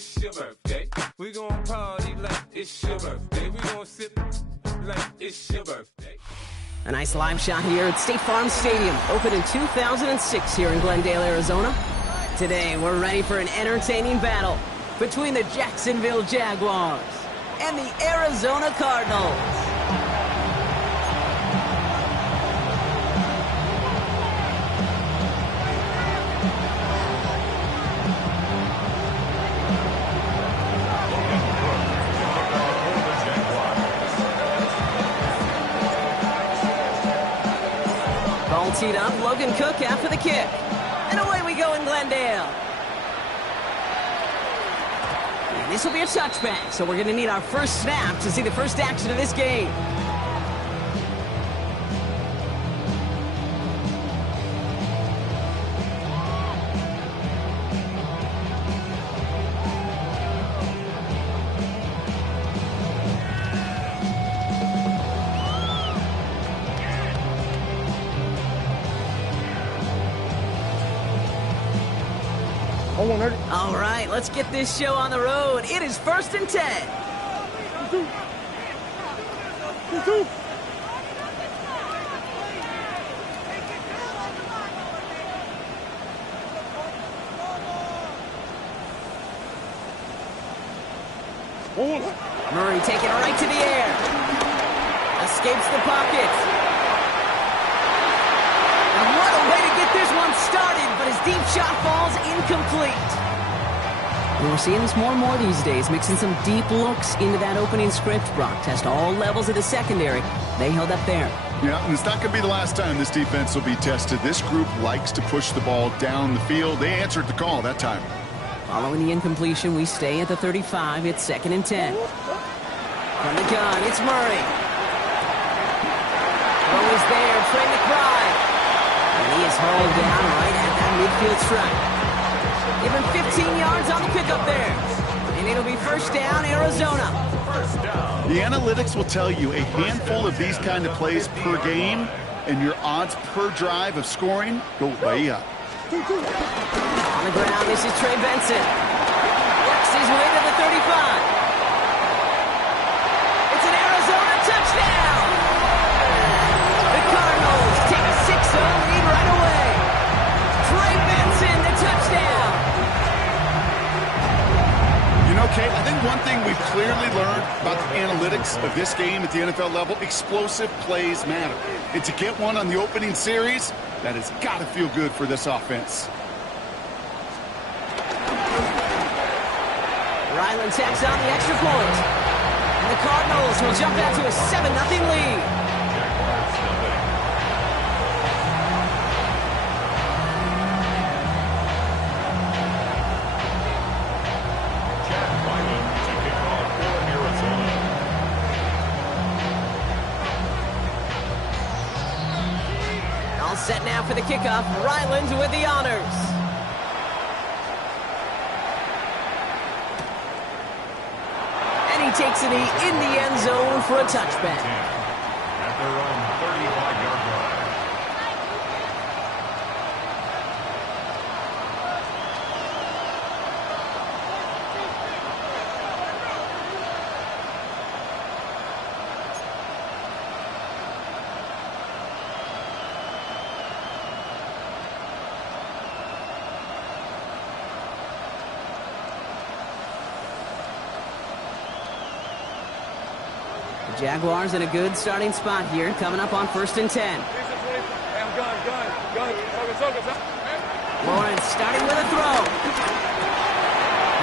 it's your birthday. We gon' party like it's your birthday. We gon' sip like it's your birthday. A nice live shot here at State Farm Stadium, opened in 2006 here in Glendale, Arizona. Today, we're ready for an entertaining battle between the Jacksonville Jaguars and the Arizona Cardinals. Ball teed up, Logan Cook after the kick. And away we go in Glendale. And this will be a touchback, so we're going to need our first snap to see the first action of this game. All right, let's get this show on the road. It is 1st and 10. Murray taking it right to the air. Escapes the pocket. And what a way to get this one started, but his deep shot falls incomplete. We're seeing this more and more these days, mixing some deep looks into that opening script. Brock test all levels of the secondary. They held up there. Yeah, and it's not going to be the last time this defense will be tested. This group likes to push the ball down the field. They answered the call that time. Following the incompletion, we stay at the 35. It's 2nd and 10. From the gun, it's Murray. Throw is there, Trey McBride. And he is hauled down right at that midfield stripe. Give him 15 yards on the pickup there. And it'll be first down, Arizona. The analytics will tell you a handful of these kind of plays per game, and your odds per drive of scoring go way up. On the ground, this is Trey Benson. Works his way to the 35. It's an Arizona touchdown. The Cardinals take a 6-0 lead right away. Trey Benson, the touchdown. You know, Kate, I think one thing we've clearly learned about the analytics of this game at the NFL level, explosive plays matter. And to get one on the opening series, that has got to feel good for this offense. Ryland tacks on the extra point. And the Cardinals will jump out to a 7-0 lead. All set now for the kickoff. Ryland with the honors. And he takes it in the end zone for a touchback. At their own 35-yard line. Jaguars in a good starting spot here, coming up on 1st and 10. Lawrence starting with a throw.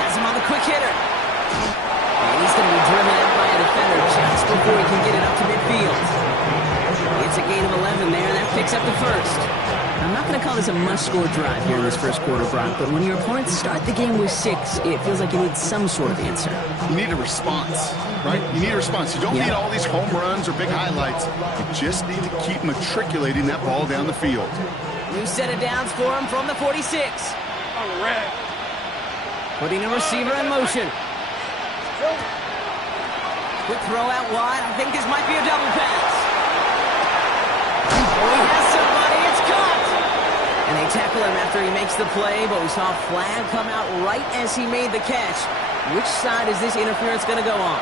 Has him on the quick hitter. And he's going to be driven out by a defender just before he can get it up to midfield. It's a gain of 11 there, and that picks up the first. I'm not going to call this a must-score drive here in this first quarter, Brock, but when your opponents start the game with 6, it feels like you need some sort of answer. You need a response, right? You need a response. You don't need all these home runs or big highlights. You just need to keep matriculating that ball down the field. New set of downs for him from the 46. Putting a receiver in motion. Quick throw out wide. I think this might be a double pass. He has somebody. It's caught. And they They tackle him after he makes the play, but we saw a flag come out right as he made the catch. Which side is this interference going to go on?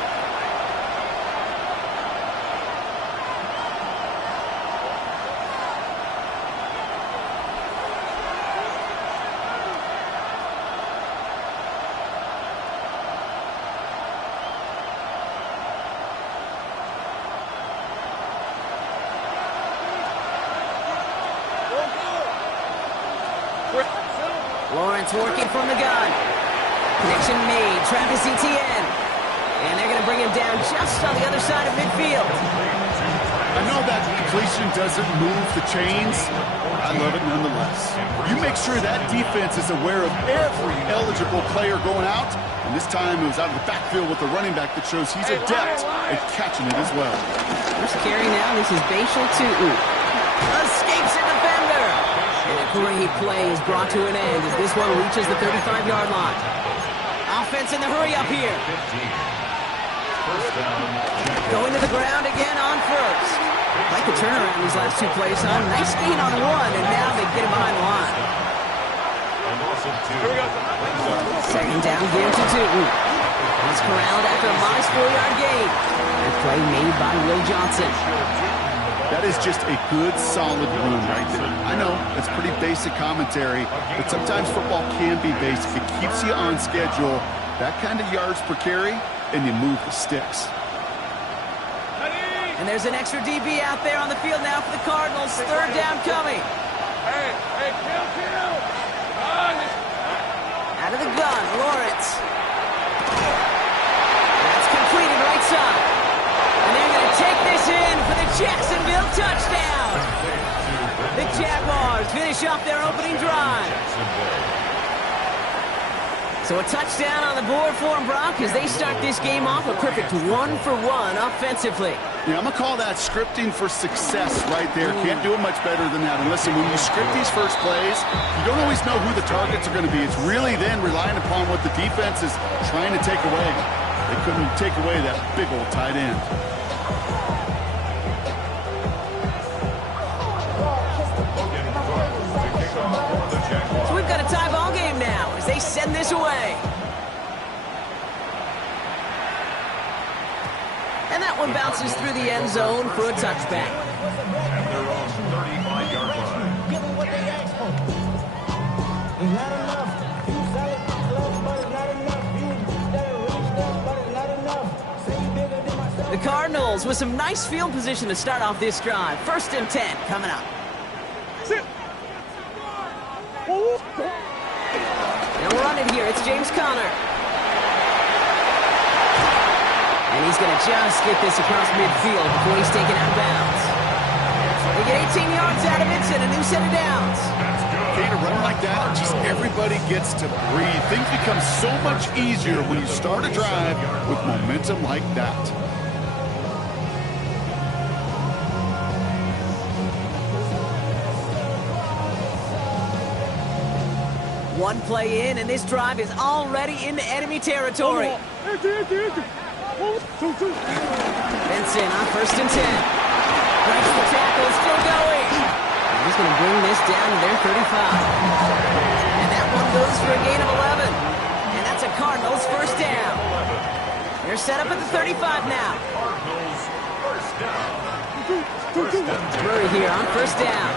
Lawrence working from the gun. Connection made. Travis Etienne. And they're going to bring him down just on the other side of midfield. I know that completion doesn't move the chains. I love it nonetheless. You make sure that defense is aware of every eligible player going out. And this time it was out of the backfield with the running back that shows he's adept at catching it as well. First carry now. This is Bashal Tu'u. Escapes a defender. And a great play is brought to an end as this one reaches the 35-yard line. Offense in the hurry up here. Going to the ground again on first. Like the turnaround these last two plays, huh? Nice gain on one, and now they get him behind the line. Second down, give to Tu'u. He's corralled after a modest 4-yard gain. A play made by Will Johnson. That is just a good, solid run right there. I know, it's pretty basic commentary, but sometimes football can be basic. It keeps you on schedule, that kind of yards per carry, and you move the sticks. And there's an extra DB out there on the field now for the Cardinals. Third down coming. Out of the gun, Lawrence. That's completed right side. And they're going to take this in for the Jacksonville touchdown. The Jaguars finish off their opening drive. So a touchdown on the board for them, Brock, as they start this game off a perfect 1-for-1 offensively. Yeah, I'm going to call that scripting for success right there. Can't do it much better than that. And listen, when you script these first plays, you don't always know who the targets are going to be. It's really then relying upon what the defense is trying to take away. They couldn't take away that big old tight end. So we've got a tie ball game now as they send this away. And that one bounces through the end zone for a touchback. At their own 35-yard line. Give them what they asked for. It's not enough. You sell it, but it's not enough. You really stuff, but it's not enough. Say you bigger than myself. The Cardinals with some nice field position to start off this drive. 1st and 10 coming up. They'll run it here. It's James Conner. And he's going to just get this across midfield before he's taken out of bounds. They get 18 yards out of it and a new set of downs. Okay, to run like that, just everybody gets to breathe. Things become so much easier when you start a drive with momentum like that. One play in, and this drive is already into enemy territory. Benson on 1st and 10. Breaks the tackle, still going. And he's going to bring this down to their 35. And that one goes for a gain of 11. And that's a Cardinals 1st down. They're set up at the 35 now. Murray here on 1st down.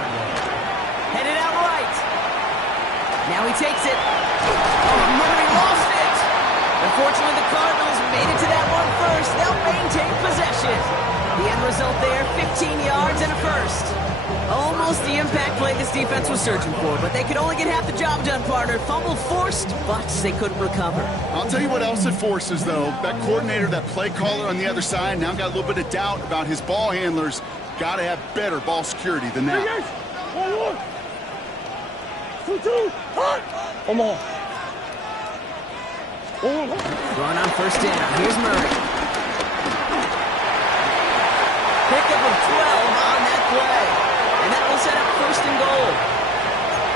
Headed out right. Now he takes it. Oh, Murray lost it. Unfortunately, the Cardinals made it to that one first. They'll maintain possession. The end result there, 15 yards and a first. Almost the impact play this defense was searching for, but they could only get half the job done, partner. Fumble forced, but they couldn't recover. I'll tell you what else it forces, though. That coordinator, that play caller on the other side, now got a little bit of doubt about his ball handlers. Got to have better ball security than that. Come on. Run on 1st down. Here's Murray. Pickup of 12 on that play. And that will set up 1st and goal.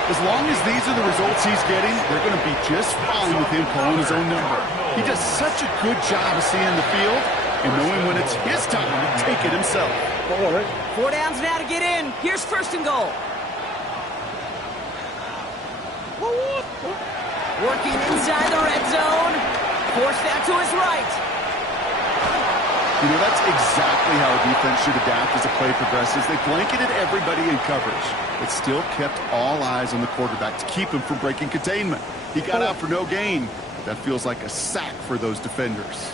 As long as these are the results he's getting, they're going to be just fine with him calling his own number. He does such a good job of seeing the field and knowing when it's his time to take it himself. 4 downs now to get in. Here's 1st and goal. Working inside the red zone. Forced out to his right. You know, that's exactly how a defense should adapt as the play progresses. They blanketed everybody in coverage, but still kept all eyes on the quarterback to keep him from breaking containment. He got out for no gain. That feels like a sack for those defenders.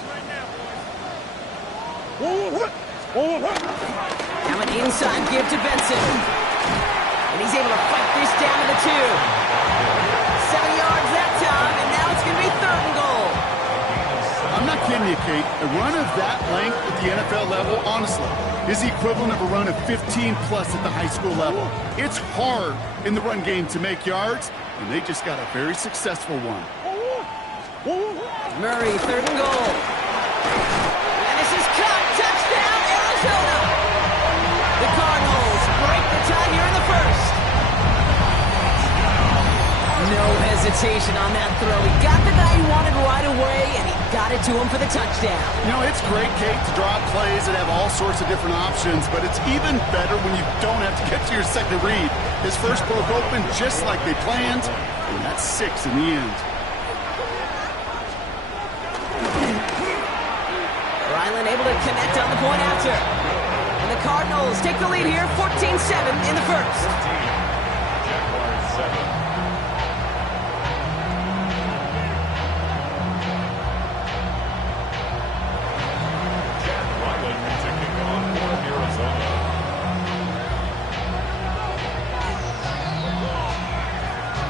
Now an inside give to Benson. And he's able to fight this down to the 2. 7 yards that time, and now it's going to be 3rd and goal. I'm not kidding you, Kate. A run of that length at the NFL level, honestly, is the equivalent of a run of 15-plus at the high school level. It's hard in the run game to make yards, and they just got a very successful one. Murray, 3rd and goal. And this is caught. Touchdown, Arizona. The Cardinals break the tie here in the 1st. No hesitation on that throw. He got the guy he wanted right away, and he got it to him for the touchdown. You know, it's great, Kate, to draw up plays that have all sorts of different options, but it's even better when you don't have to get to your second read. His first broke open just like they planned, and that's 6 in the end. Ryland able to connect on the point after. And the Cardinals take the lead here, 14-7 in the 1st. Jaguars 7.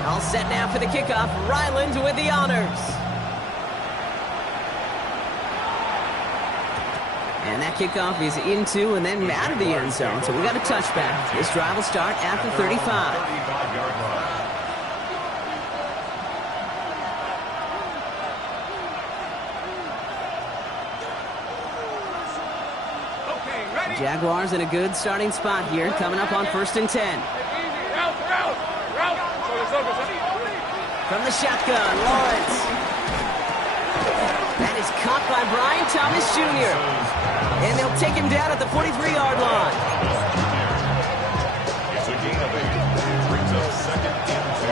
All set now for the kickoff. Ryland with the honors. And that kickoff is into and then out of the end zone. So we got a touchback. This drive will start at the 35. 35-yard line. Jaguars in a good starting spot here, coming up on 1st and 10. From the shotgun, Lawrence. That is caught by Brian Thomas Jr. And they'll take him down at the 43-yard line. It's a gain of 8. Brings up 2nd and 2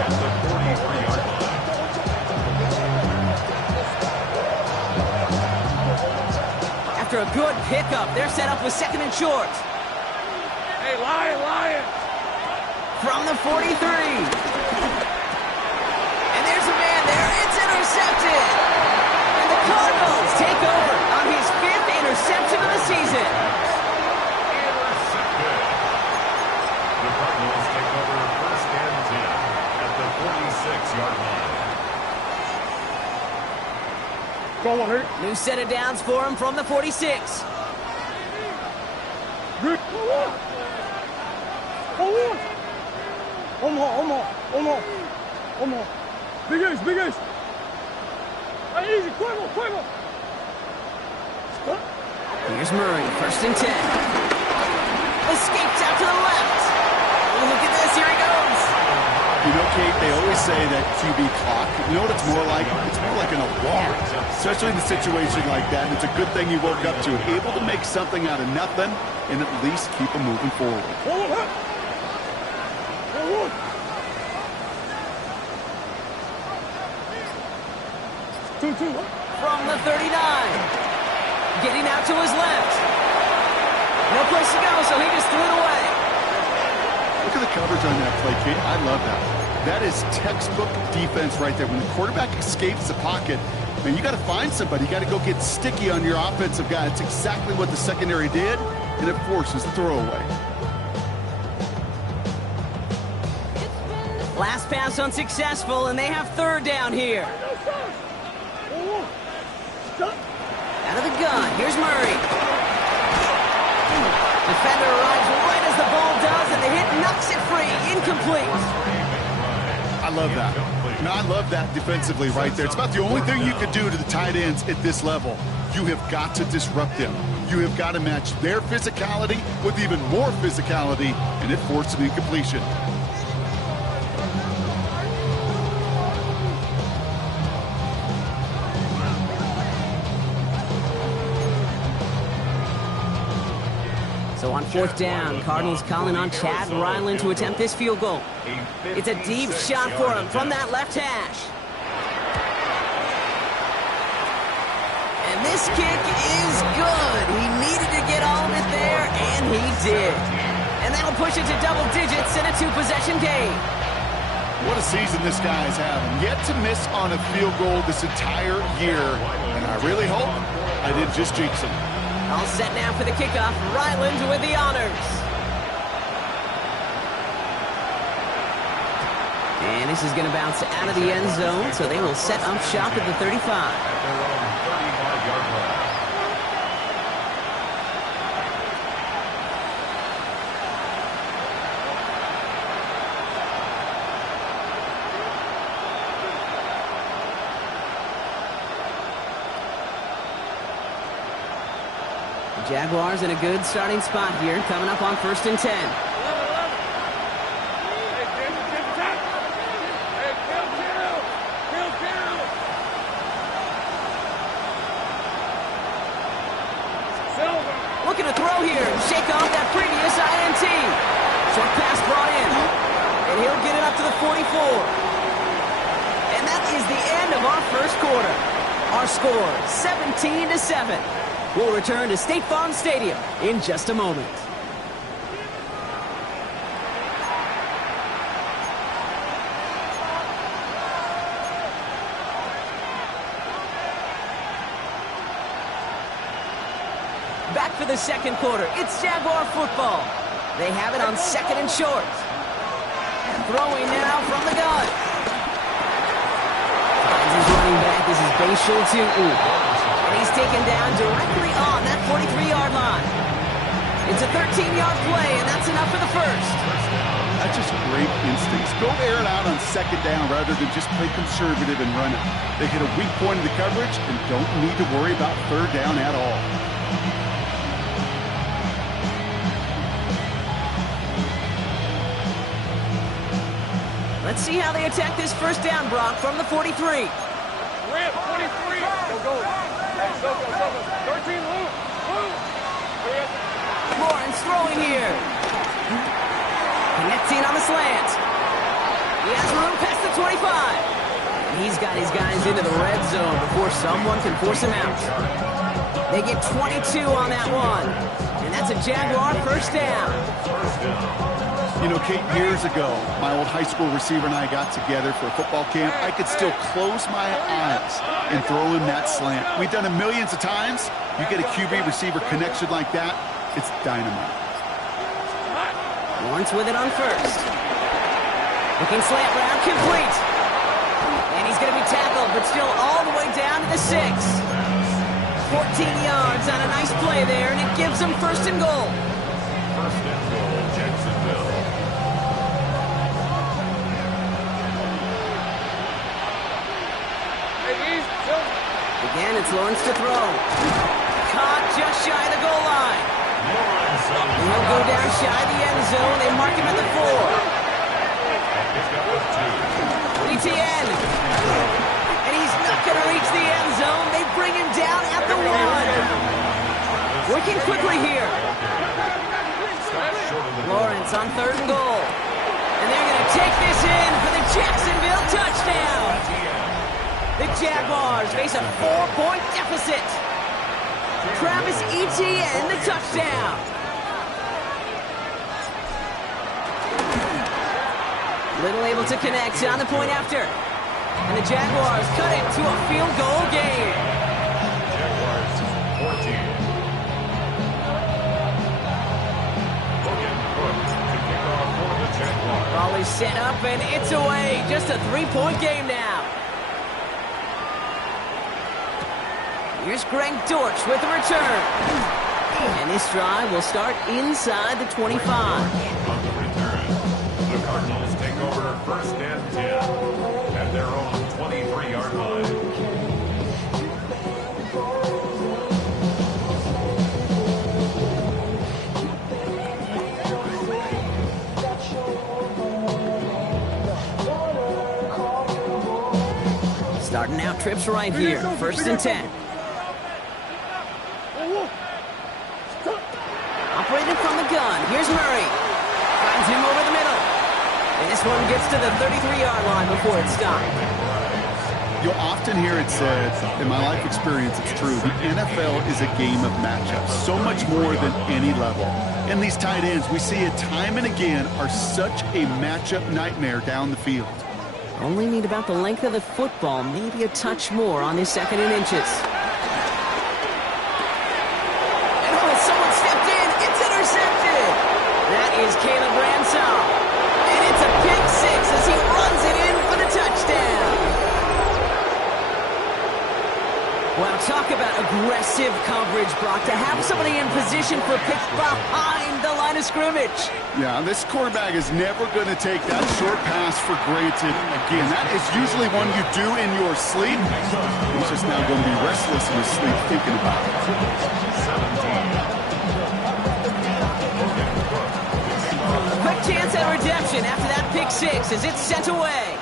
at the 43-yard line. After a good pickup, they're set up with 2nd and short. Hey, Lion! From the 43. And there's a man there. It's intercepted. And the Cardinals take over on his 5th interception of the season. Intercepted. The Cardinals take over 1st and 10 at the 46-yard line. New set of downs for him from the 46. Big Ace. Hey, easy, quick. Here's Murray, 1st and 10. Escapes out to the left. Look at this, here he goes. You know, Kate, they always say that QB clock. You know what it's more like? It's more like an alarm, especially in a situation like that. And it's a good thing you woke up to, able to make something out of nothing and at least keep them moving forward. From the 39. Getting out to his left. No place to go, so he just threw it away. Look at the coverage on that play, Kate. I love that. That is textbook defense right there. When the quarterback escapes the pocket, man, you got to find somebody. You got to go get sticky on your offensive guy. It's exactly what the secondary did, and it forces the throwaway. Last pass unsuccessful, and they have 3rd down here. Out of the gun, here's Murray. Defender arrives right as the ball does, and the hit knocks it free. Incomplete. I love that. Man, I love that defensively right there. It's about the only thing you could do to the tight ends at this level. You have got to disrupt them. You have got to match their physicality with even more physicality, and it forced an incompletion. So on fourth down, Cardinals calling on Chad Ryland to attempt this field goal. It's a deep shot for him from that left hash. And this kick is good. He needed to get all of it there, and he did. And that'll push it to double digits in a two-possession game. What a season this guy's having. Yet to miss on a field goal this entire year. And I really hope I didn't just jinx him. All set now for the kickoff. Ryland with the honors. And this is going to bounce out of the end zone, so they will set up shop at the 35. Jaguars in a good starting spot here, coming up on 1st and 10. Looking to throw here, shake off that previous INT. Short pass brought in, and he'll get it up to the 44. And that is the end of our first quarter. Our score, 17-7. We'll return to State Farm Stadium in just a moment. Back for the second quarter. It's Jaguar football. They have it on 2nd and short. Throwing now from the gun. Finds his running back. This is Bashul Tu'u. And he's taken down directly on that 43-yard line. It's a 13-yard play, and that's enough for the first. That's just great instincts. Go air it out on 2nd down rather than just play conservative and run it. They hit a weak point in the coverage and don't need to worry about 3rd down at all. Let's see how they attack this first down, Brock, from the 43. Ramp, 23. Go. Hey, go. 13, Luke. Lawrence throwing here. Connecting on the slant. He has room past the 25. He's got his guys into the red zone before someone can force him out. They get 22 on that one. And that's a Jaguar first down. You know, Kate, years ago, my old high school receiver and I got together for a football camp. I could still close my eyes and throw him that slant. We've done it millions of times. You get a QB receiver connection like that, it's dynamite. Lawrence with it on first. Looking slant route, complete. And he's going to be tackled, but still all the way down to the 6. 14 yards on a nice play there, and it gives them 1st and goal. 1st and goal, Jacksonville. Again, it's Lawrence to throw. Caught just shy of the goal line. And he'll go down shy of the end zone. They mark him at the 4. ETN. And he's not going to reach the end zone. They bring him down at the 1. Working quickly here. Lawrence on 3rd and goal. And they're going to take this in for the Jacksonville touchdown. The Jaguars face a 4-point deficit. Travis Etienne, the touchdown. Little able to connect on the point after. And the Jaguars cut it to a field goal game. Jaguars 14. Logan Cook to kick off for the Jaguars. Ball is set up and it's away. Just a 3-point game now. Here's Greg Dortch with the return. And this drive will start inside the 25. On the return, the Cardinals take over 1st and 10 at their own 23-yard line. Starting out trips right here. 1st and 10. Operated from the gun. Here's Murray. Finds him over the middle. And this one gets to the 33-yard line before it's stopped. You'll often hear it said, in my life experience, it's true, the NFL is a game of matchups, so much more than any level. And these tight ends, we see it time and again, are such a matchup nightmare down the field. Only need about the length of the football, maybe a touch more on his 2nd and inches. And oh, someone stepped in. It's intercepted. That is Caleb Ransall. And it's a pick 6 as he runs it in for the touchdown. Well, talk about aggressive coverage, Brock, to have somebody in position for a pick behind the line of scrimmage. Yeah, this quarterback is never going to take that short pass for granted. Again, that is usually one you do in your sleep. He's just now going to be restless in his sleep thinking about it. 17. Quick chance at redemption after that pick 6 as it's sent away.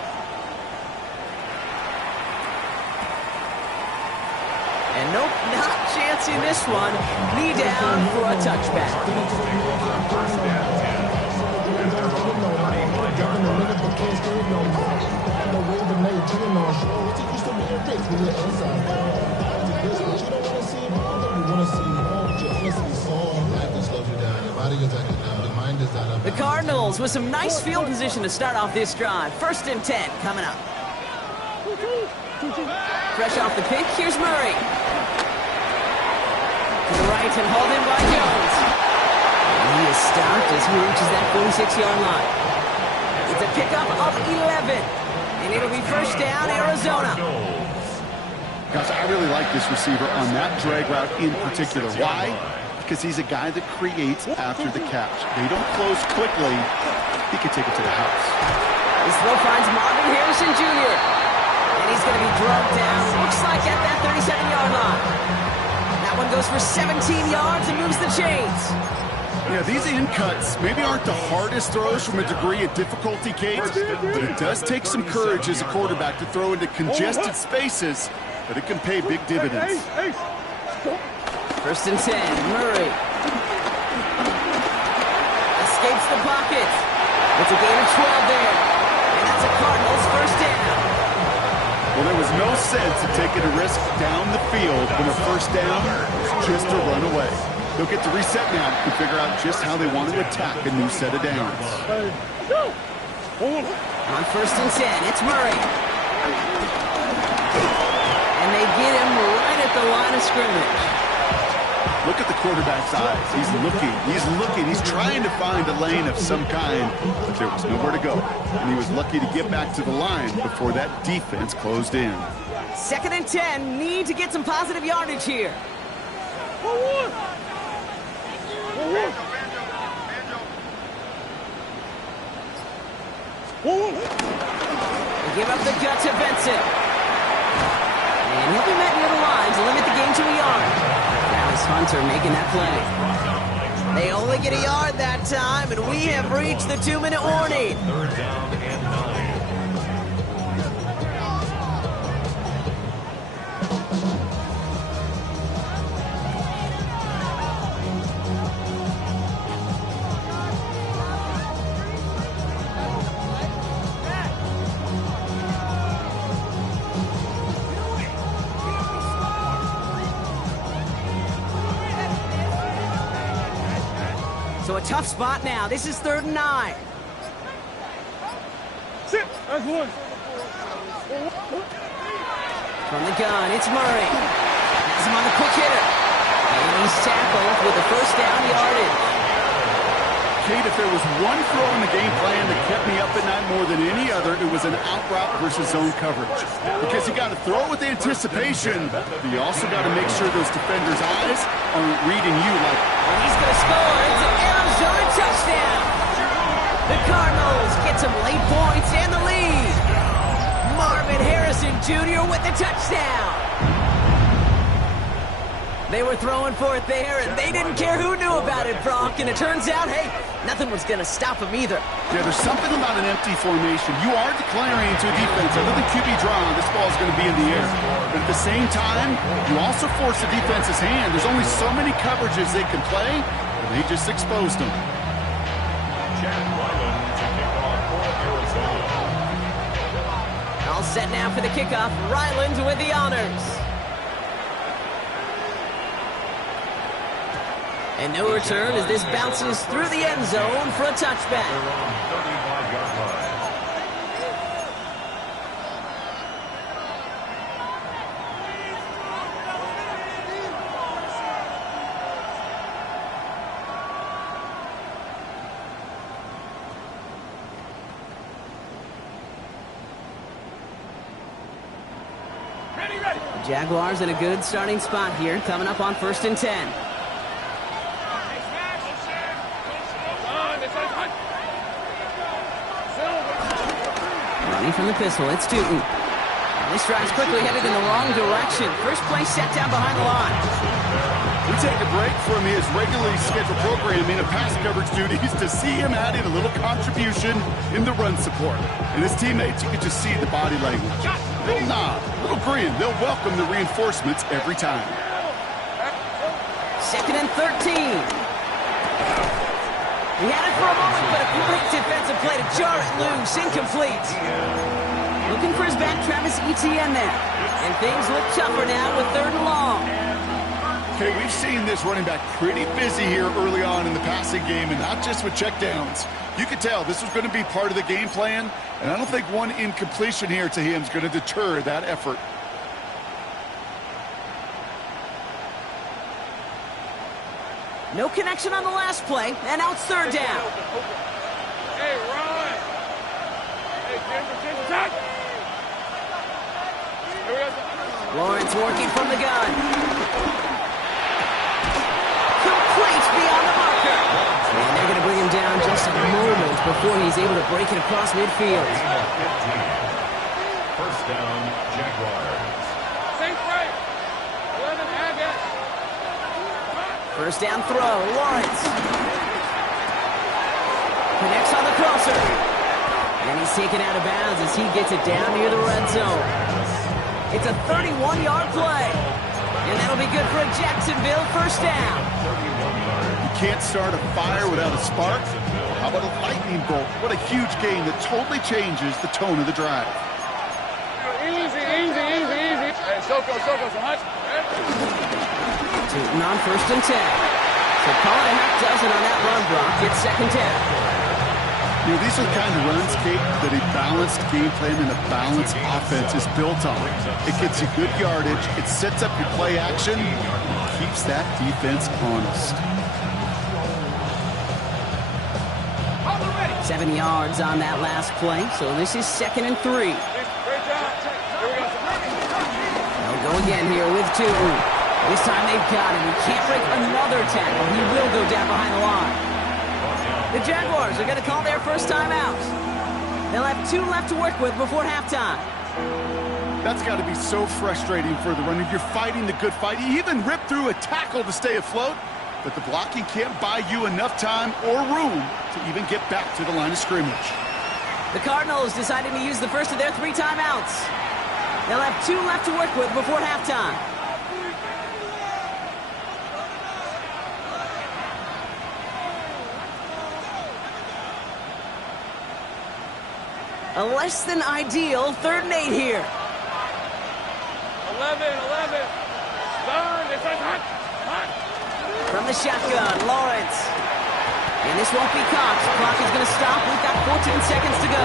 And nope, not chancing this one. Knee down for a touchback. The Cardinals with some nice field position to start off this drive. 1st and 10 coming up. Fresh off the pick, here's Murray. To the right and hauled in by Jones. And he is stopped as he reaches that 46-yard line. It's a pickup of 11. And it'll be 1st down, Arizona. Gosh, I really like this receiver on that drag route in particular. Why? Because he's a guy that creates after the catch. They don't close quickly. He can take it to the house. This throw finds Marvin Harrison Jr. And he's going to be drugged down. Looks like at that 37-yard line. That one goes for 17 yards and moves the chains. Yeah, these in cuts maybe aren't the hardest throws from a degree of difficulty, Kate, but it does take some courage as a quarterback to throw into congested spaces, but it can pay big dividends. 1st and 10, Murray. Escapes the pocket. It's a gain of 12 there. And that's a Cardinals 1st down. Well, there was no sense of taking a risk down the field when a 1st down is just to run away. They'll get to reset now and figure out just how they want to attack a new set of downs. On 1st and 10, it's Murray. And they get him right at the line of scrimmage. Look at the quarterback's eyes. He's looking, he's trying to find a lane of some kind, but there was nowhere to go. And he was lucky to get back to the line before that defense closed in. 2nd and 10, need to get some positive yardage here. They give up the gut to Benson. And he'll be met near the line to limit the game to a yard. Travis Hunter making that play. They only get a yard that time, and we have reached the 2-minute warning. 3rd down and 9. So a tough spot now. This is 3rd and 9. Sit. That's one. From the gun, it's Murray. Has him on the quick hitter. And he's tackled with the 1st down yardage. Kate, if there was one throw in the game plan that kept me up at night more than any other, it was an out route versus zone coverage. Because you got to throw it with anticipation, but you also got to make sure those defenders' eyes aren't reading you like, And he's going to score. It's an Arizona touchdown. The Cardinals get some late points and the lead. Marvin Harrison Jr. with the touchdown. They were throwing for it there, and they didn't care who knew about it, Brock. And it turns out, hey, nothing was going to stop them either. yeah, there's something about an empty formation. You are declaring to a defense, other than QB draw, this ball is going to be in the air. But at the same time, you also force the defense's hand. There's only so many coverages they can play. They just exposed them. Chad Ryland to kick off for Arizona. All set now for the kickoff. Ryland with the honors. And no return as this bounces through the end zone for a touchback. 35-yard line. Jaguars in a good starting spot here, coming up on 1st and 10. Running from the pistol, it's Tootin. This drive's quickly headed in the wrong direction. First play set down behind the line. We take a break from his regularly scheduled programming and pass coverage duties to see him adding a little contribution in the run support. And his teammates, you can just see the body language. Little nod, little grin. They'll welcome the reinforcements every time. 2nd and 13. He had it for a moment, but a great defensive play to jar it loose. Incomplete. Looking for his back, Travis Etienne there. And things look tougher now with 3rd and long. Okay, we've seen this running back pretty busy here early on in the passing game, and not just with checkdowns. You could tell this was going to be part of the game plan, and I don't think one incompletion here to him is going to deter that effort. No connection on the last play, and now it's 3rd down. Hey, run! Hey, change attack! Here we go. Lawrence working from the gun. Complete beyond the marker. And they're going to bring him down just a moment before he's able to break it across midfield. 1st down, Jaguars. Safe right. 11 Agate. 1st down throw, Lawrence. Connects on the crosser. And he's taken out of bounds as he gets it down near the red zone. It's a 31-yard play. And that'll be good for a Jacksonville 1st down. You can't start a fire without a spark. How about a lightning bolt? What a huge game that totally changes the tone of the drive. Easy. Hey, Soko, so much. Tootin on 1st and 10. So call it a half dozen on that run block. It's 2nd down. You know, these are the kind of runs, Kate, that a balanced game plan and a balanced offense is built on. It gets you good yardage, it sets up your play action, and keeps that defense honest. 7 yards on that last play, so this is 2nd and 3. Great job. Here we go. They'll go again here with Tootin. This time they've got him. He can't break another tackle. He will go down behind the line. The Jaguars are going to call their first timeout. They'll have 2 left to work with before halftime. That's got to be so frustrating for the runner. You're fighting the good fight. You even rip through a tackle to stay afloat, but the blocking can't buy you enough time or room to even get back to the line of scrimmage. The Cardinals decided to use the first of their 3 timeouts. They'll have 2 left to work with before halftime. A less than ideal 3rd and 8 here. 11. Stun. It's hot. From the shotgun, Lawrence. And this won't be caught. The clock is going to stop. We've got 14 seconds to go.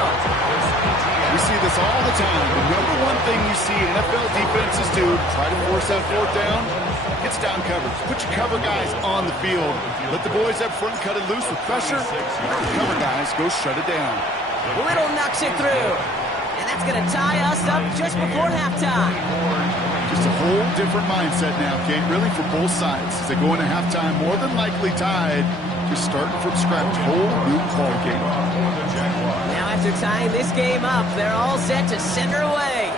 We see this all the time. The number one thing you see NFL defenses do, try to force that 4th down, gets down coverage. Put your cover guys on the field. Let the boys up front cut it loose with pressure. Let the cover guys go shut it down. Little knocks it through. And that's going to tie us up just before halftime. Just a whole different mindset now, Kate, really for both sides. As they go into halftime, more than likely tied, just starting from scratch, whole new ball game. Now after tying this game up, they're all set to send her away.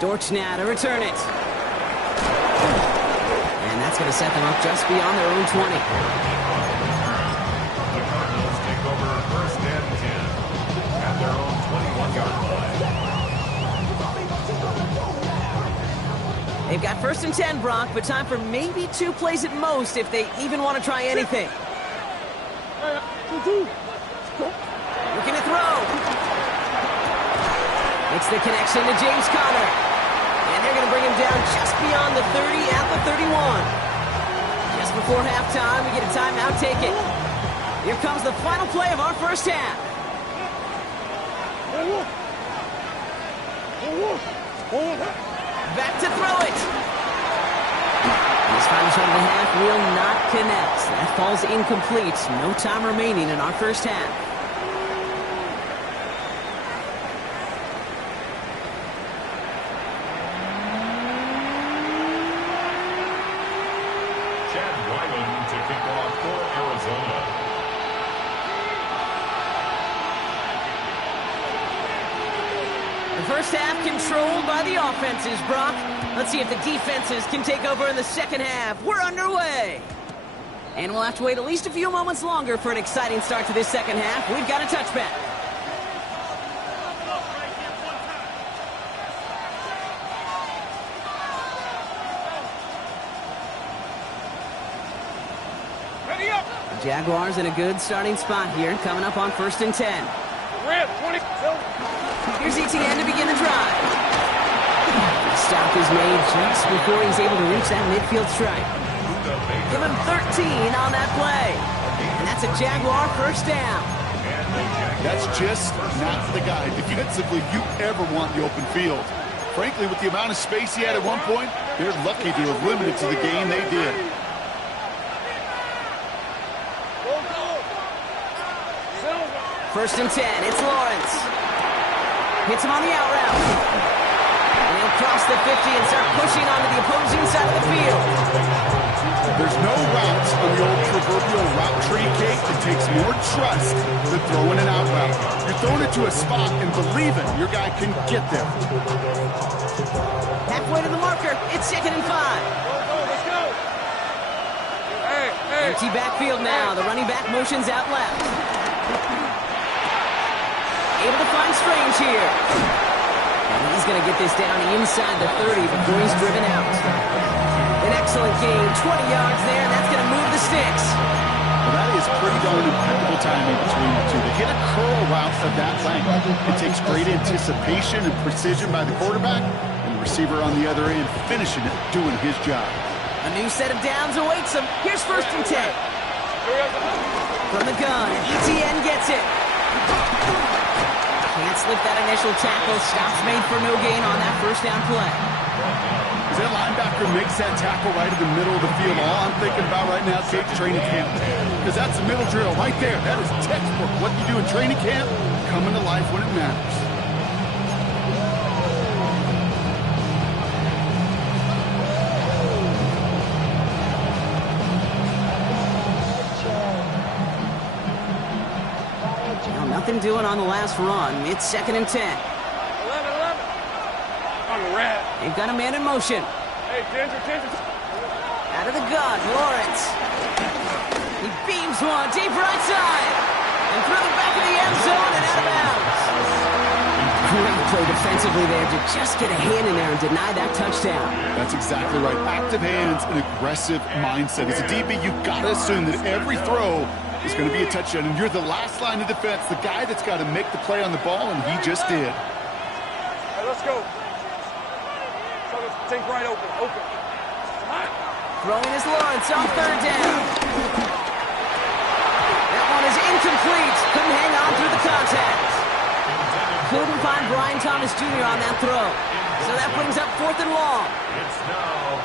Dortch now to return it. And that's going to set them up just beyond their own 20. The Cardinals take over 1st and 10 at their own 21-yard line. They They've got 1st and 10, Brock, but time for maybe 2 plays at most if they even want to try anything. Looking to throw. It's the connection to James Conner. And they're going to bring him down just beyond the 30 at the 31. Just before halftime, we get a timeout taken. Here comes the final play of our first half. Back to throw it. This final shot of the half will not connect. That falls incomplete. No time remaining in our first half. Chad Wyman to kick off for Arizona. The first half controlled by the offenses, Brock. Let's see if the defenses can take over in the second half. We're underway. And we'll have to wait at least a few moments longer for an exciting start to this second half. We've got a touchback. Ready up. The Jaguars in a good starting spot here, coming up on 1st and 10. Red, 20. Here's ETN to begin the drive. The stop is made just before he's able to reach that midfield strike. Give him 13 on that play. And that's a Jaguar first down. That's just not the guy defensively you ever want in the open field. Frankly, with the amount of space he had at one point, they're lucky to have limited to the game they did. First and 10, it's Lawrence. Hits him on the out route. And he'll cross the 50 and start pushing onto the opposing side of the field. There's no routes on the old proverbial route tree, Kate. It takes more trust than throwing an out route. You're throwing it to a spot and believing your guy can get there. Halfway to the marker, it's 2nd and 5. Let's go. Hey. Empty backfield now. The running back motions out left. Able to find Strange here. And he's going to get this down inside the 30 before he's driven out. An excellent gain, 20 yards there, and that's going to move the sticks. Well, that is pretty darn impeccable timing between the two. To hit a curl route of that length, it takes great anticipation and precision by the quarterback, and the receiver on the other end finishing it, doing his job. A new set of downs awaits him. Here's 1st and 10. From the gun, ETN gets it. Can't slip that initial tackle. Stops made for no gain on that first down play. As that linebacker makes that tackle right in the middle of the field, all I'm thinking about right now is training camp. Because that's a middle drill right there. That is textbook. What you do in training camp, coming to life when it matters. Nothing doing on the last run. It's 2nd and 10. 11. On the red. They've got a man in motion. Hey, Ginger. Out of the gun, Lawrence. He beams one deep right side. And through the back of the end zone and out of bounds. Great play defensively there to just get a hand in there and deny that touchdown. That's exactly right. Active hands and aggressive mindset. As a DB, you've got to assume that every throw is going to be a touchdown, and you're the last line of defense, the guy that's got to make the play on the ball, and he just did. Hey, let's go. Take right open. Come on. Throwing is Lawrence on 3rd down. That one is incomplete. Couldn't hang on through the contact. Couldn't find Brian Thomas Jr. on that throw. So that brings up 4th and long.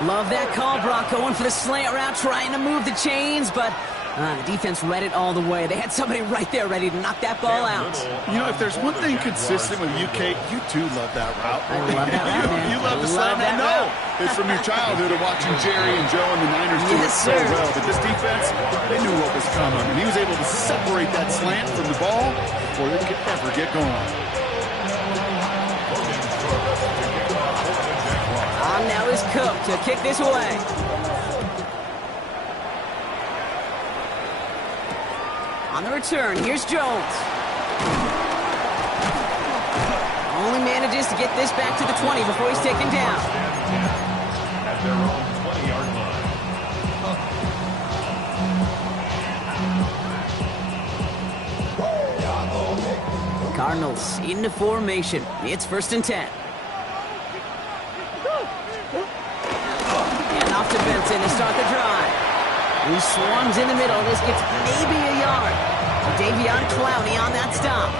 Love that call, Brock. Going for the slant route, trying to move the chains, but the defense read it all the way. They had somebody right there ready to knock that ball out. You know, if there's one thing consistent with you, Kate, you do love that route. I love that route, man. You love the slant. I know. It's from your childhood of watching Jerry and Joe and the Niners do it Yes, so sir. well. But this defense, they knew what was coming, and he was able to separate that slant from the ball before they could ever get going. On now is Cook to kick this away. On the return, here's Jones. Only manages to get this back to the 20 before he's taken down. at their own 20-yard line. Cardinals into formation. It's 1st and 10. And off to Benson to start the drive. He swarms in the middle. This gets maybe a yard. Davion Clowney on that stop.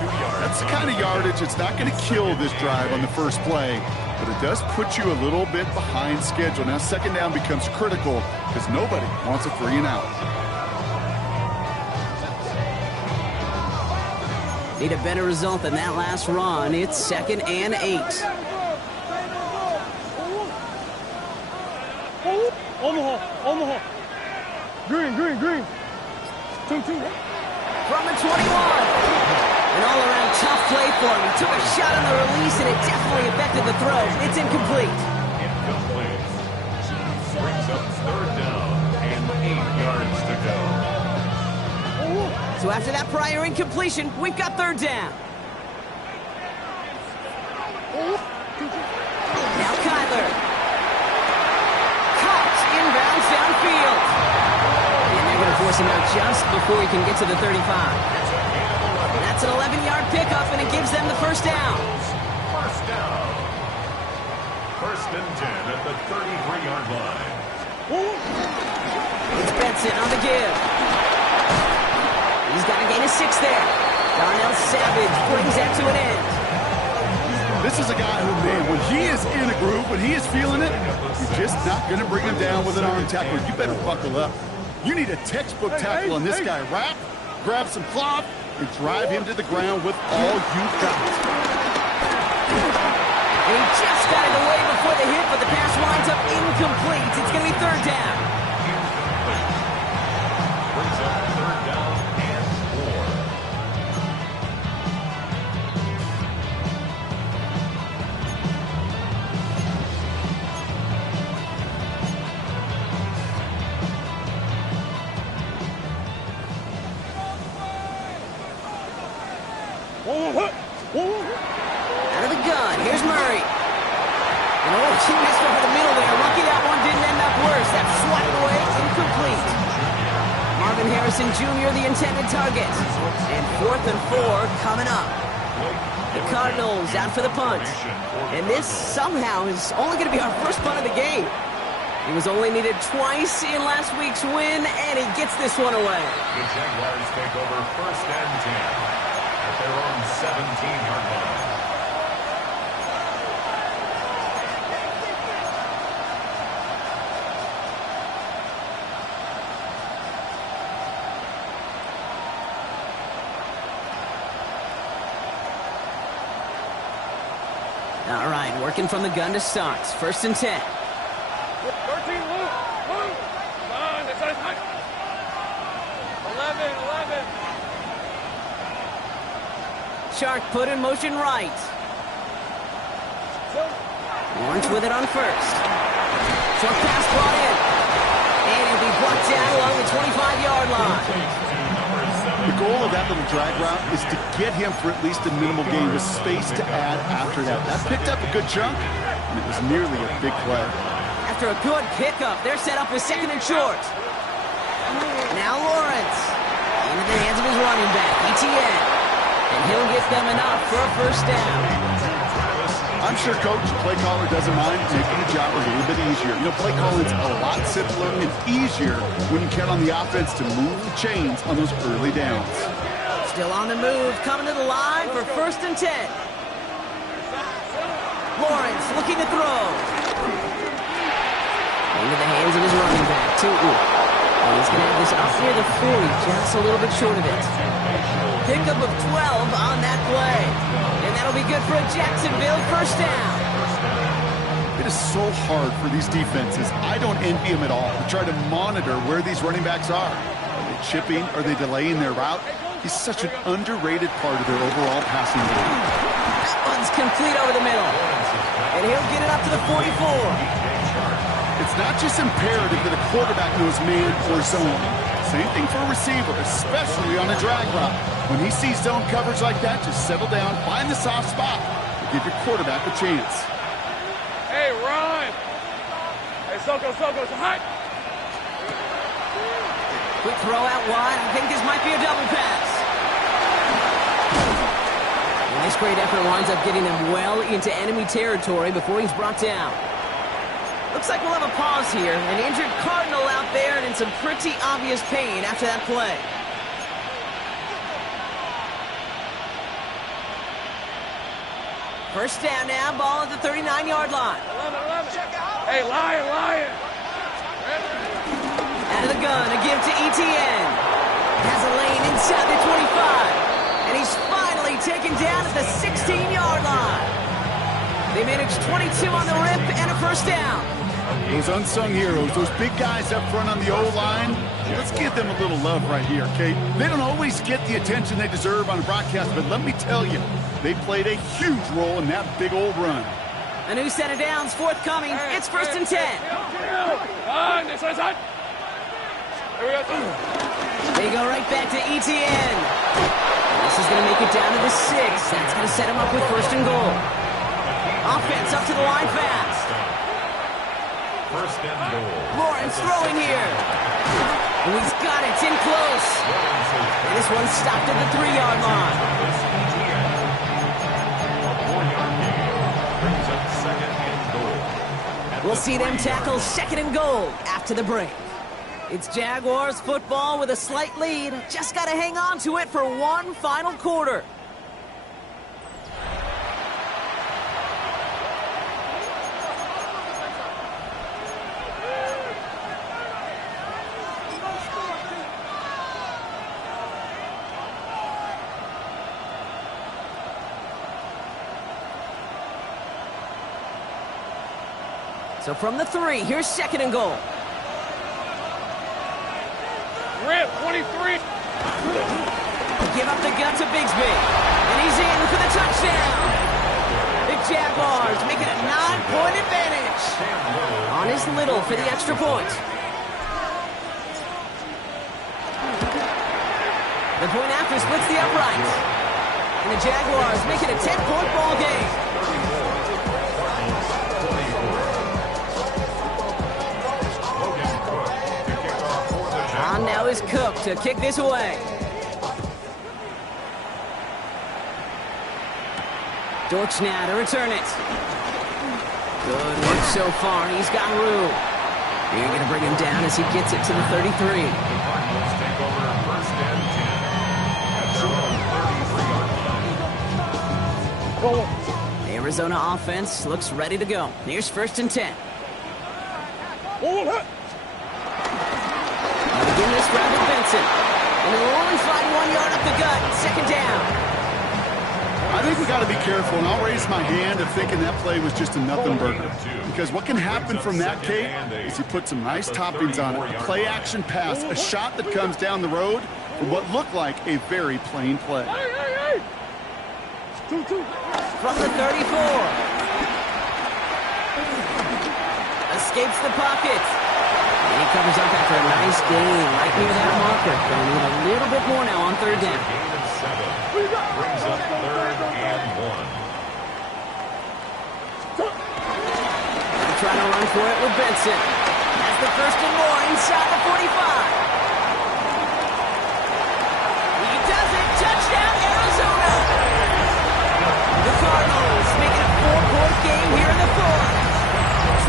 2 yards. That's the kind of yardage that's not going to kill this drive on the first play, but it does put you a little bit behind schedule. Now, 2nd down becomes critical because nobody wants a 3 and out. Need a better result than that last run. It's 2nd and 8. Omaha. Green. 2. From the 21. An all-around tough play for him. He took a shot on the release, and it definitely affected the throw. It's incomplete. Incomplete. Brings up 3rd down and 8 yards to go. So after that prior incompletion, we've got 3rd down. Now Kyler. Caught inbounds downfield. And they're going to force him out just before he can get to the 35. That's an 11-yard pickup, and it gives them the 1st down. 1st down. 1st and 10 at the 33-yard line. It's Benson on the give. He's got a gain of 6 there. Darnell Savage brings that to an end. This is a guy who, man, when he is in a groove, when he is feeling it, you're just not going to bring him down with an arm tackle. You better buckle up. You need a textbook tackle on this guy. Wrap, grab some cloth, and drive him to the ground with all you've got. And he just got it away before the hit, but the pass winds up incomplete. It's going to be 3rd down. Brings up 3rd down and 4. Out of the gun. Here's Murray. And he missed over the middle there. Lucky that one didn't end up worse. That's swatted away, incomplete. Marvin Harrison Jr., the intended target. And 4th and 4 coming up. The Cardinals out for the punt. And this somehow is only going to be our first punt of the game. He was only needed twice in last week's win, and he gets this one away. The Jaguars take over 1st and 10 at their own 17-yard line. All right, working from the gun to start. 1st and 10. 13, Luke. Come on, that's nice. 11. Shark put in motion right. Lawrence with it on 1st. Short pass brought in. And he'll be brought down along the 25-yard line. The goal of that little drag route is to get him for at least a minimal gain with space to add after that. That picked up a good chunk, and it was nearly a big play. After a good pickup, they're set up with 2nd and short. Now Lawrence. Into the hands of his running back, ETN. And he'll get them enough for a 1st down. I'm sure Coach, play caller, doesn't mind making the job a little bit easier. You know, play calling's a lot simpler and easier when you count on the offense to move the chains on those early downs. Still on the move, coming to the line for 1st and 10. Lawrence looking to throw. Into the hands of his running back, Tutu. And he's going to have this up near the 40, just a little bit short of it. Pickup of 12 on that play. And that'll be good for a Jacksonville 1st down. It is so hard for these defenses. I don't envy them at all to try to monitor where these running backs are. Are they chipping? Are they delaying their route? He's such an underrated part of their overall passing game. That one's complete over the middle. And he'll get it up to the 44. It's not just imperative that a quarterback knows man or zone. Same thing for a receiver, especially on a drag route. When he sees zone coverage like that, just settle down, find the soft spot, and give your quarterback a chance. Hey, Ron, Hey, Soko, it's hot. Quick throw out wide. I think this might be a double pass. Nice great effort winds up getting them well into enemy territory before he's brought down. Looks like we'll have a pause here. An injured Cardinal out there and in some pretty obvious pain after that play. First down now, ball at the 39-yard line. 11. Hey, Lion. Out of the gun, a give to Etienne. Has a lane inside the 25. And he's finally taken down at the 16-yard line. They managed 22 on the rip and a first down. Those unsung heroes, those big guys up front on the O-line, let's give them a little love right here, okay? They don't always get the attention they deserve on the broadcast, but let me tell you, they played a huge role in that big old run. A new set of downs forthcoming. It's first and 10. This one's hot. Here we go. They go right back to Etienne. This is going to make it down to the 6. That's going to set him up with first and goal. Offense up to the line fast. First and goal. Lawrence throwing here. And he's got it. It's in close. And this one's stopped at the 3-yard line. We'll see them tackle second and goal after the break. It's Jaguars football with a slight lead. Just got to hang on to it for one final quarter. So from the 3, here's second and goal. Rip, 23. Give up the gut to Bigsby. And he's in for the touchdown. The Jaguars make it a 9-point advantage. On his Little for the extra point. The point after splits the uprights. And the Jaguars make it a 10-point ball game. On now is Cook to kick this away. Dortch now to return it. Good work so far. He's got room. You're going to bring him down as he gets it to the 33. The Cardinals take over first and 10 at their own 33-yard line. The Arizona offense looks ready to go. Here's first and 10. Begin this round with Benson. And they'll only find 1 yard up the gut. Second down. I think we got to be careful, and I'll raise my hand of thinking that play was just a nothing burger. Because what can happen from that, Kate, is you put some nice toppings on it. A play-action pass, a shot that comes down the road for what looked like a very plain play. From the 34. Escapes the pocket. And he covers up after a nice gain right near that marker. They'll need a little bit more now on third down. Gain of 7. Brings up third and 1. They're trying to run for it with Benson. That's the first and more inside the 45. He does it. Touchdown, Arizona. The Cardinals make it a 4-point game here in the fourth.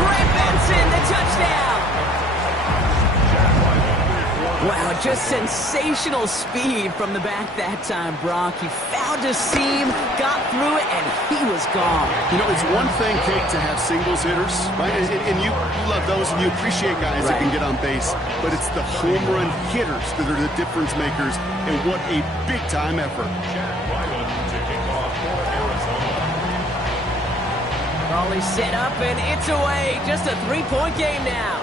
Trey Benson, the touchdown. Wow, just sensational speed from the back that time, Brock. He found a seam, got through it, and he was gone. You know, it's one thing, Kate, to have singles hitters, right? And you love those, and you appreciate guys that can get on base. But it's the home run hitters that are the difference makers, and what a big-time effort. Jack Wyman to kick off for Arizona. Raleigh set up, and it's away. Just a 3-point game now.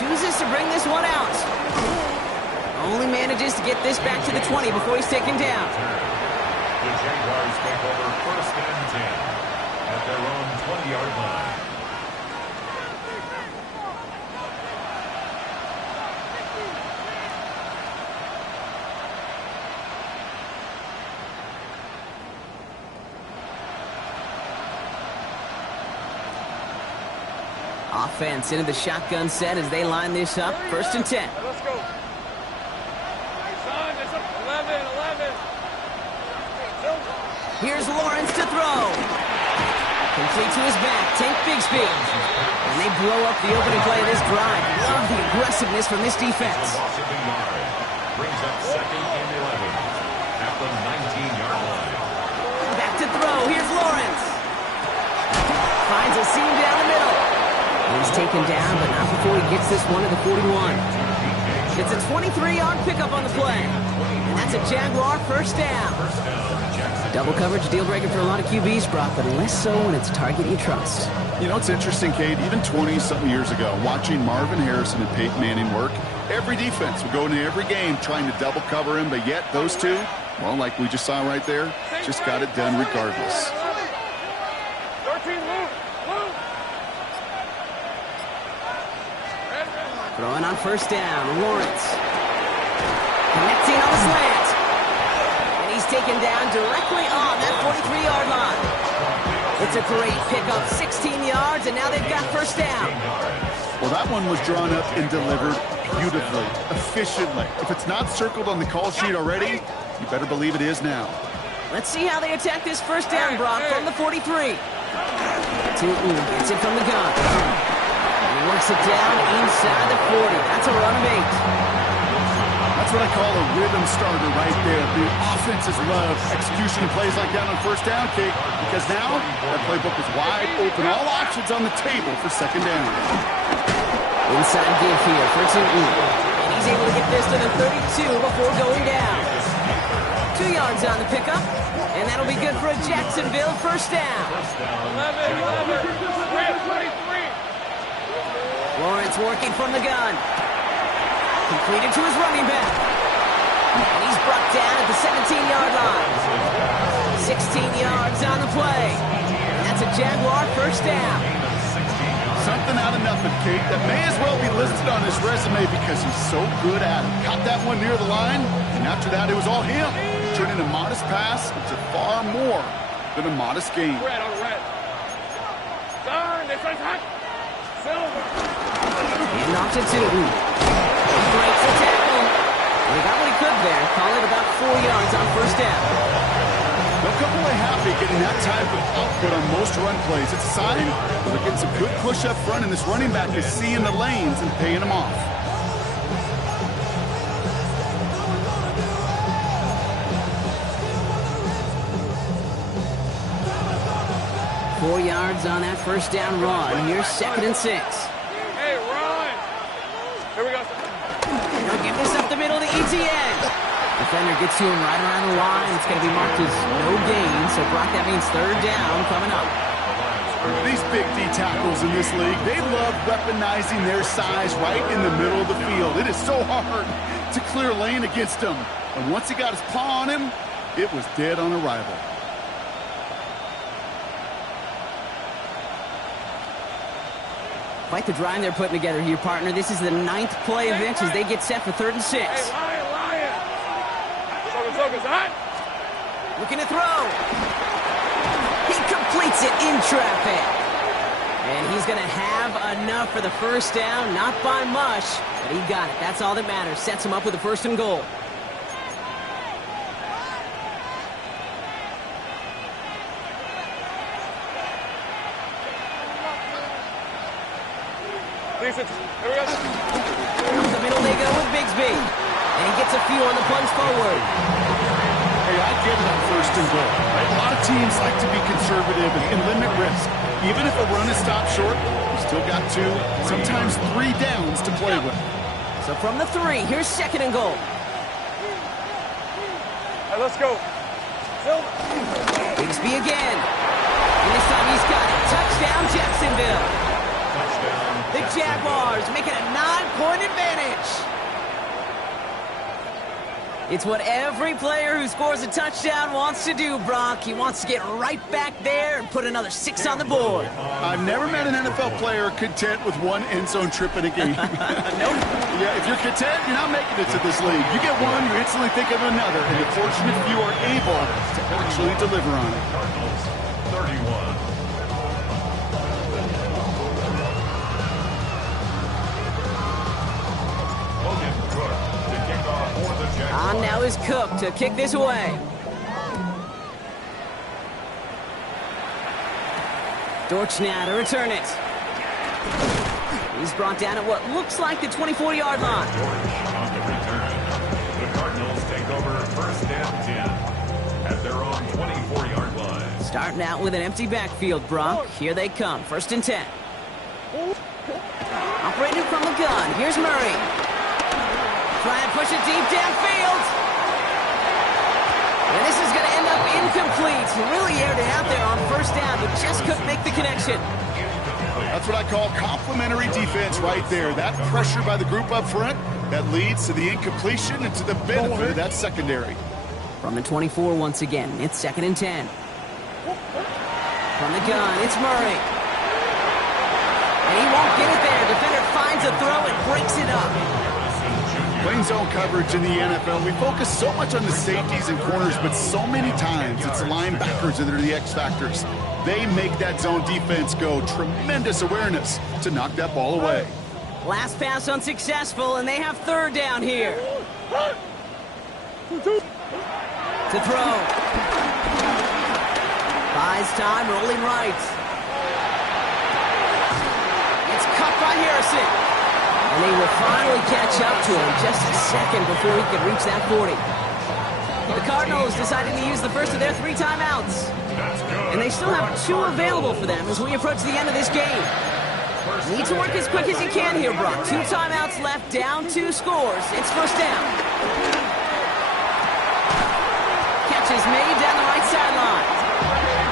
Chooses to bring this one out. Only manages to get this back to the 20 before he's taken down. The Jaguars take over first and 10 at their own 20-yard line. Offense into the shotgun set as they line this up. 1st and 10. Let's go. Son, it's up 11. Here's Lawrence to throw. Complete to his back. Tank Bigsby. And they blow up the opening play of this drive. Love the aggressiveness from this defense. Loss of a yard. Brings up 2nd and 11 at the 19-yard line. Back to throw. Here's Lawrence. Finds a seam down the middle. He's taken down, but not before he gets this one to the 41. It's a 23-yard pickup on the play. And that's a Jaguar 1st down. Double coverage deal breaker for a lot of QBs, Brock, but less so when it's a target you trust. You know, it's interesting, Kate, even 20-something years ago, watching Marvin Harrison and Peyton Manning work, every defense would go into every game trying to double cover him, but yet those two, well, like we just saw right there, just got it done regardless. 13, Luke. Throwing on 1st down, Lawrence. Connecting on the slant. And he's taken down directly on that 43-yard line. It's a great pickup, 16 yards, and now they've got 1st down. Well, that one was drawn up and delivered beautifully, efficiently. If it's not circled on the call sheet already, you better believe it is now. Let's see how they attack this 1st down, Brock, from the 43. Tootin gets it from the gun. And he works it down inside the 40. That's a run of 8. That's what I call a rhythm starter right there. The offenses love execution plays like that on 1st down, Kate, because now that playbook is wide open. All options on the table for 2nd down. Inside give here for Tootin. And he's able to get this to the 32 before going down. 2 yards on the pickup, and that'll be good for a Jacksonville 1st down. 11. 23. Lawrence working from the gun. Completed to his running back. And he's brought down at the 17-yard line. 16 yards on the play. And that's a Jaguar 1st down. Something out of nothing, Kate, that may as well be listed on his resume because he's so good at it. Caught that one near the line, and after that, it was all him. Turning a modest pass into far more than a modest game. Red on red. Son, this one's hot. Silver. He knocked it Tootin. He breaks the tackle. He got what he could there. Call it about 4 yards on 1st down. They'll come away happy getting that type of output on most run plays. It's a sign that they're getting some good push up front, and this running back is seeing the lanes and paying them off. Four yards on that 1st down run. Here's 2nd and 6. Hey, run. Here we go. He'll give this up the middle to ETN. Defender gets to him right around the line. It's going to be marked as no gain. So, Brock, that means 3rd down coming up. These big D tackles in this league, they love weaponizing their size right in the middle of the field. It is so hard to clear lane against him. And once he got his paw on him, it was dead on arrival. Quite the drive they're putting together here, partner. This is the 9th play of it as they get set for 3rd and 6. Hey, Lion. Soga's hot. Looking to throw. He completes it in traffic. And he's going to have enough for the 1st down. Not by much, but he got it. That's all that matters. Sets him up with a 1st and goal. Decent. Here we go. Up the middle they go with Bigsby. And he gets a few on the plunge forward. Hey, I get it on 1st and goal. Right? A lot of teams like to be conservative and limit risk. Even if a run is stopped short, you still got 2, sometimes 3 downs to play with. So from the 3, here's 2nd and goal. Hey, let's go. Silver. Bigsby again. And this time he's got it. Touchdown, Jacksonville. The Jaguars making a 9-point advantage. It's what every player who scores a touchdown wants to do, Brock. He wants to get right back there and put another 6 on the board. I've never met an NFL player content with 1 end zone trip in a game. Nope. Yeah, if you're content, you're not making it to this league. You get one, you instantly think of another, and the fortunate few are able to actually deliver on it. Cardinals 31. On now is Cook to kick this away. Dortch now to return it. He's brought down at what looks like the 24-yard line. George on the return. The Cardinals take over first and 10 at their own 24-yard line. Starting out with an empty backfield, Brock. Here they come, first and 10. Operating from the gun, here's Murray. Try and push it deep downfield. And this is going to end up incomplete. Really aired it out there on first down, but just couldn't make the connection. That's what I call complimentary defense right there. That pressure by the group up front, that leads to the incompletion and to the benefit of that secondary. From the 24 once again, it's second and 10. From the gun, it's Murray. And he won't get it there. Defender finds a throw and breaks it up. Playing zone coverage in the NFL, we focus so much on the safeties and corners, but so many times it's the linebackers that are the X factors. They make that zone defense go. Tremendous awareness to knock that ball away. Last pass unsuccessful, and they have third down here. To throw. Buys time, rolling right. It's cut by Harrison. And they will finally catch up to him just a second before he can reach that 40. The Cardinals decided to use the first of their 3 timeouts. And they still have 2 available for them as we approach the end of this game. Need to work as quick as you can here, Brock. 2 timeouts left, down 2 scores. It's first down. Catch is made down the right sideline.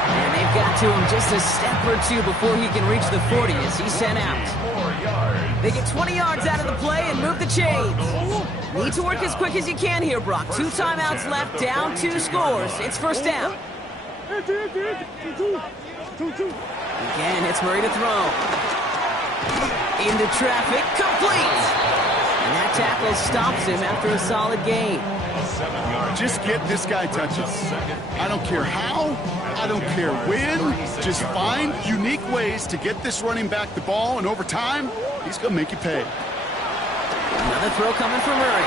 And they've got to him just a step or 2 before he can reach the 40 as he's sent out. They get 20 yards out of the play and move the chains. Need to work as quick as you can here, Brock. 2 timeouts left, down 2 scores. It's first down. Again, it's Murray to throw. Into traffic, complete. And that tackle stops him after a solid gain. Just get this guy touches. I don't care how, I don't care when. Just find unique ways to get this running back the ball, and over time, he's going to make you pay. Another throw coming from Murray.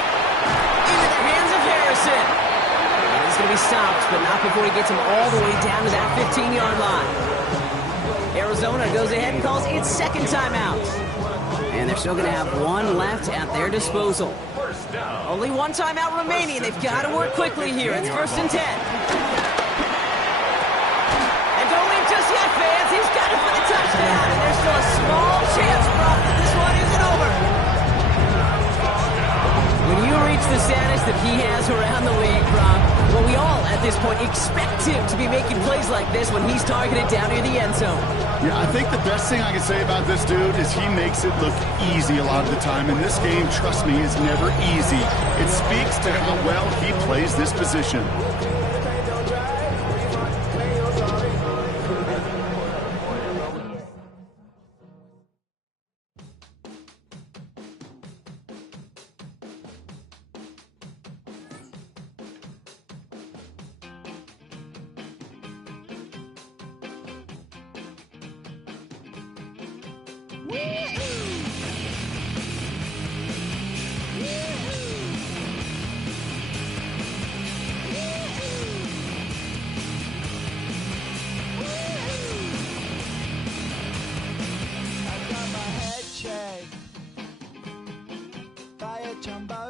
Into the hands of Harrison. And he's going to be stopped, but not before he gets him all the way down to that 15-yard line. Arizona goes ahead and calls its second timeout. And they're still going to have 1 left at their disposal. Only 1 timeout remaining. They've got to work quickly here. It's first and 10. And don't leave just yet, fans. He's got it for the touchdown. And there's still a small chance, Brock, that this one isn't over. When you reach the status that he has around the league, Brock, well, we all, at this point, expect him to be making plays like this when he's targeted down near the end zone. Yeah, I think the best thing I can say about this dude is he makes it look easy a lot of the time. And this game, trust me, is never easy. It speaks to how well he plays this position. Chamba